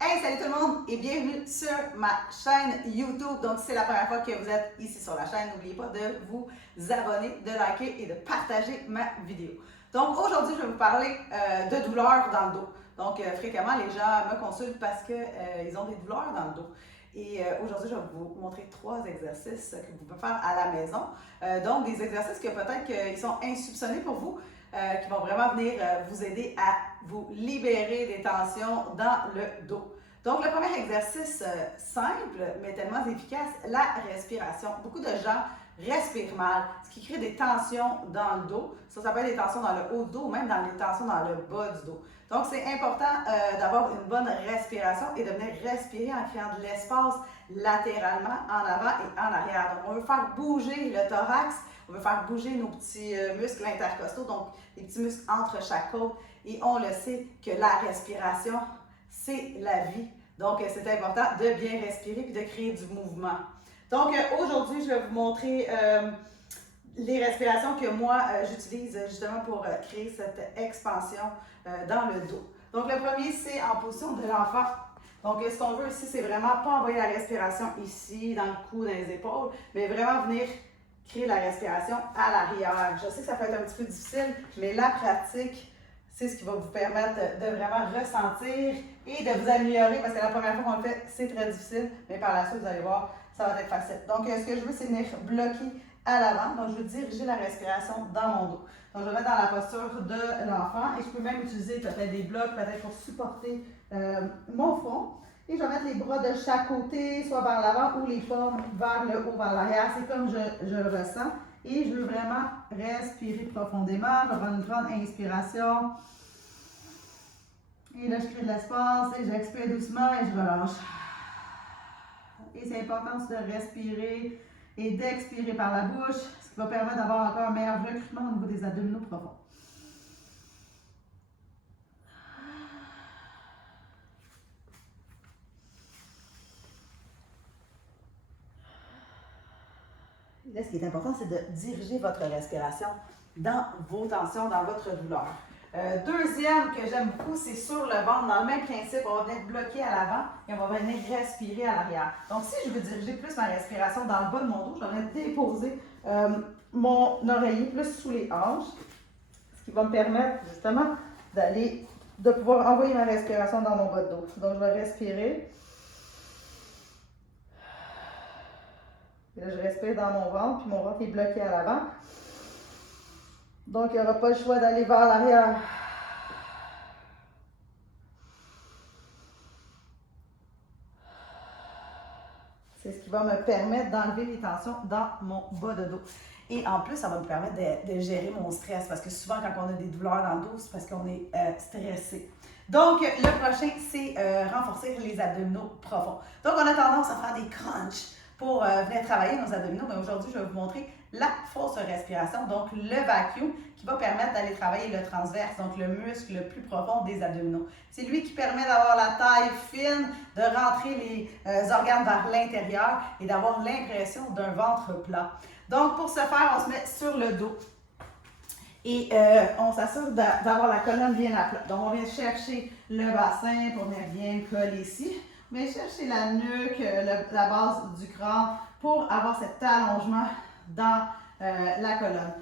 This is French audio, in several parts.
Hey, salut tout le monde et bienvenue sur ma chaîne YouTube. Donc, si c'est la première fois que vous êtes ici sur la chaîne, n'oubliez pas de vous abonner, de liker et de partager ma vidéo. Donc, aujourd'hui, je vais vous parler de douleurs dans le dos. Donc, fréquemment, les gens me consultent parce qu'ils ont des douleurs dans le dos. Et aujourd'hui, je vais vous montrer 3 exercices que vous pouvez faire à la maison. Donc, des exercices que peut-être qu'ils sont insoupçonnés pour vous, qui vont vraiment venir vous aider à vous libérer des tensions dans le dos. Donc, le premier exercice simple, mais tellement efficace, la respiration. Beaucoup de gens respirent mal, ce qui crée des tensions dans le dos. Ça peut être des tensions dans le haut du dos ou même dans les tensions dans le bas du dos. Donc, c'est important d'avoir une bonne respiration et de venir respirer en créant de l'espace latéralement, en avant et en arrière. Donc, on veut faire bouger le thorax, on veut faire bouger nos petits muscles intercostaux, donc les petits muscles entre chaque côte. Et on le sait que la respiration, c'est la vie. Donc, c'est important de bien respirer et de créer du mouvement. Donc, aujourd'hui, je vais vous montrer les respirations que moi, j'utilise justement pour créer cette expansion dans le dos. Donc, le premier, c'est en position de l'enfant. Donc, ce qu'on veut ici, c'est vraiment pas envoyer la respiration ici, dans le cou, dans les épaules, mais vraiment venir créer la respiration à l'arrière. Je sais que ça peut être un petit peu difficile, mais la pratique, c'est ce qui va vous permettre de vraiment ressentir et de vous améliorer, parce que la première fois qu'on le fait, c'est très difficile, mais par la suite, vous allez voir, ça va être facile. Donc, ce que je veux, c'est venir bloquer à l'avant. Donc, je veux diriger la respiration dans mon dos. Donc, je vais mettre dans la posture de l'enfant et je peux même utiliser peut-être des blocs, peut-être pour supporter mon front. Et je vais mettre les bras de chaque côté, soit vers l'avant ou les paumes vers le haut, vers l'arrière. C'est comme je le ressens. Et je veux vraiment respirer profondément. Je vais prendre une grande inspiration. Et là, je crée de l'espace et j'expire doucement et je relâche. Et c'est important de respirer et d'expirer par la bouche, ce qui va permettre d'avoir encore un meilleur recrutement au niveau des abdominaux profonds. Là, ce qui est important, c'est de diriger votre respiration dans vos tensions, dans votre douleur. Deuxième que j'aime beaucoup, c'est sur le ventre. Dans le même principe, on va venir bloquer à l'avant et on va venir respirer à l'arrière. Donc, si je veux diriger plus ma respiration dans le bas de mon dos, je vais venir déposer mon oreiller plus sous les hanches, ce qui va me permettre justement de pouvoir envoyer ma respiration dans mon bas de dos. Donc, je vais respirer. Et là, je respire dans mon ventre, puis mon ventre est bloqué à l'avant. Donc, il n'y aura pas le choix d'aller vers l'arrière. C'est ce qui va me permettre d'enlever les tensions dans mon bas de dos. Et en plus, ça va me permettre de gérer mon stress parce que souvent, quand on a des douleurs dans le dos, c'est parce qu'on est stressé. Donc, le prochain, c'est renforcer les abdominaux profonds. Donc, on a tendance à faire des crunchs pour venir travailler nos abdominaux. Mais aujourd'hui, je vais vous montrer la fausse respiration, donc le vacuum, qui va permettre d'aller travailler le transverse, donc le muscle le plus profond des abdominaux. C'est lui qui permet d'avoir la taille fine, de rentrer les organes vers l'intérieur et d'avoir l'impression d'un ventre plat. Donc, pour ce faire, on se met sur le dos. Et on s'assure d'avoir la colonne bien à plat. Donc, on vient chercher le bassin pour venir bien coller ici. On vient chercher la nuque, la base du crâne pour avoir cet allongement dans la colonne.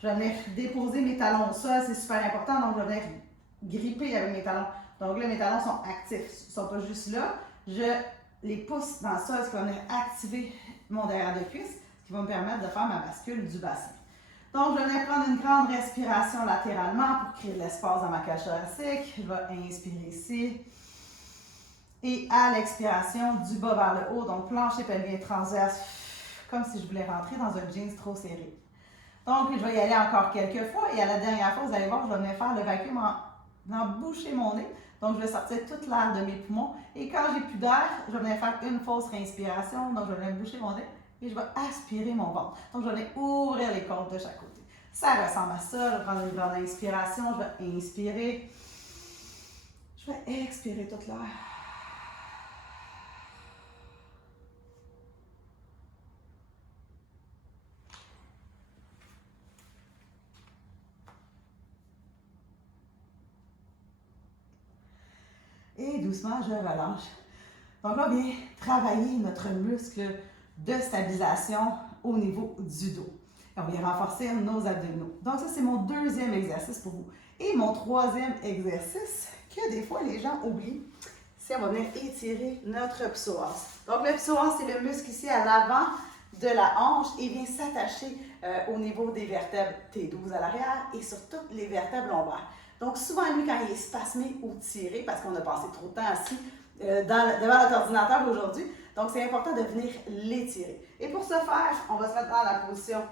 Je vais venir déposer mes talons au sol, c'est super important. Donc, je vais venir gripper avec mes talons. Donc là, mes talons sont actifs. Ils ne sont pas juste là. Je les pousse dans le sol, ce qui va venir activer mon derrière de cuisse, ce qui va me permettre de faire ma bascule du bassin. Donc, je vais prendre une grande respiration latéralement pour créer de l'espace dans ma cage thoracique. Je vais inspirer ici. Et à l'expiration, du bas vers le haut, donc plancher pelvien transverse, comme si je voulais rentrer dans un jeans trop serré. Donc, je vais y aller encore quelques fois. Et à la dernière fois, vous allez voir, je vais venir faire le vacuum en boucher mon nez. Donc, je vais sortir toute l'air de mes poumons. Et quand j'ai plus d'air, je vais venir faire une fausse réinspiration. Donc, je vais venir boucher mon nez et je vais aspirer mon ventre. Donc, je vais venir ouvrir les côtes de chaque côté. Ça ressemble à ça. Je vais prendre une grande inspiration. Je vais inspirer. Je vais expirer toute l'air. et doucement, je relâche. Donc là, on vient travailler notre muscle de stabilisation au niveau du dos. Et on vient renforcer nos abdominaux. Donc ça, c'est mon deuxième exercice pour vous. Et mon troisième exercice, que des fois les gens oublient, c'est on va venir étirer notre psoas. Donc le psoas, c'est le muscle ici à l'avant de la hanche et vient s'attacher au niveau des vertèbres T12 à l'arrière et sur toutes les vertèbres lombaires. Donc souvent, lui, quand il est spasmé ou tiré, parce qu'on a passé trop de temps assis devant notre ordinateur aujourd'hui, donc c'est important de venir l'étirer. Et pour ce faire, on va se mettre dans la position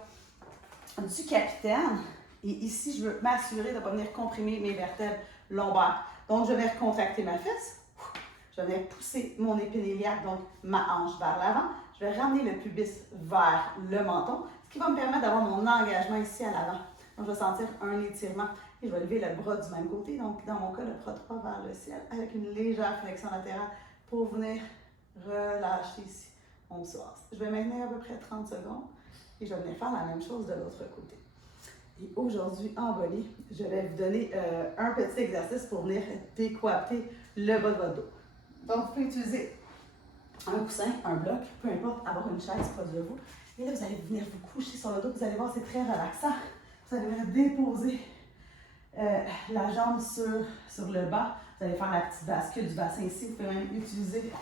du capitaine. Et ici, je veux m'assurer de ne pas venir comprimer mes vertèbres lombaires. Donc, je vais recontracter ma fesse. Je vais pousser mon épine iliaque, donc ma hanche vers l'avant. Je vais ramener le pubis vers le menton, ce qui va me permettre d'avoir mon engagement ici à l'avant. Donc, je vais sentir un étirement et je vais lever le bras du même côté. Donc, dans mon cas, le bras droit vers le ciel avec une légère flexion latérale pour venir relâcher ici mon psoas. Je vais maintenir à peu près 30 secondes et je vais venir faire la même chose de l'autre côté. Et aujourd'hui, en volley, je vais vous donner un petit exercice pour venir décoapter le bas de votre dos. Donc, vous pouvez utiliser un coussin, un bloc, peu importe, avoir une chaise proche de vous. Et là, vous allez venir vous coucher sur le dos. Vous allez voir, c'est très relaxant. Vous allez venir déposer la jambe sur le bas. Vous allez faire la petite bascule du bassin ici. Vous pouvez même utiliser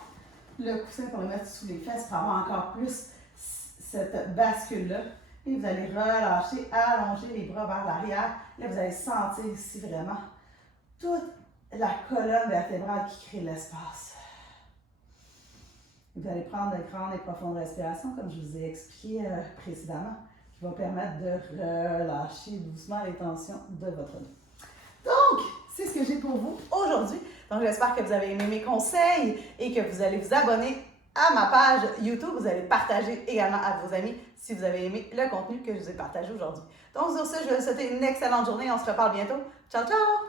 le coussin pour le mettre sous les fesses pour avoir encore plus cette bascule-là. Et vous allez relâcher, allonger les bras vers l'arrière. Là, vous allez sentir ici vraiment toute la colonne vertébrale qui crée l'espace. Vous allez prendre de grandes et profondes respirations, comme je vous ai expliqué précédemment, qui vont permettre de relâcher doucement les tensions de votre dos. Donc, c'est ce que j'ai pour vous aujourd'hui. Donc, j'espère que vous avez aimé mes conseils et que vous allez vous abonner à ma page YouTube. Vous allez partager également à vos amis si vous avez aimé le contenu que je vous ai partagé aujourd'hui. Donc, sur ce, je vais vous souhaiter une excellente journée. On se reparle bientôt. Ciao, ciao!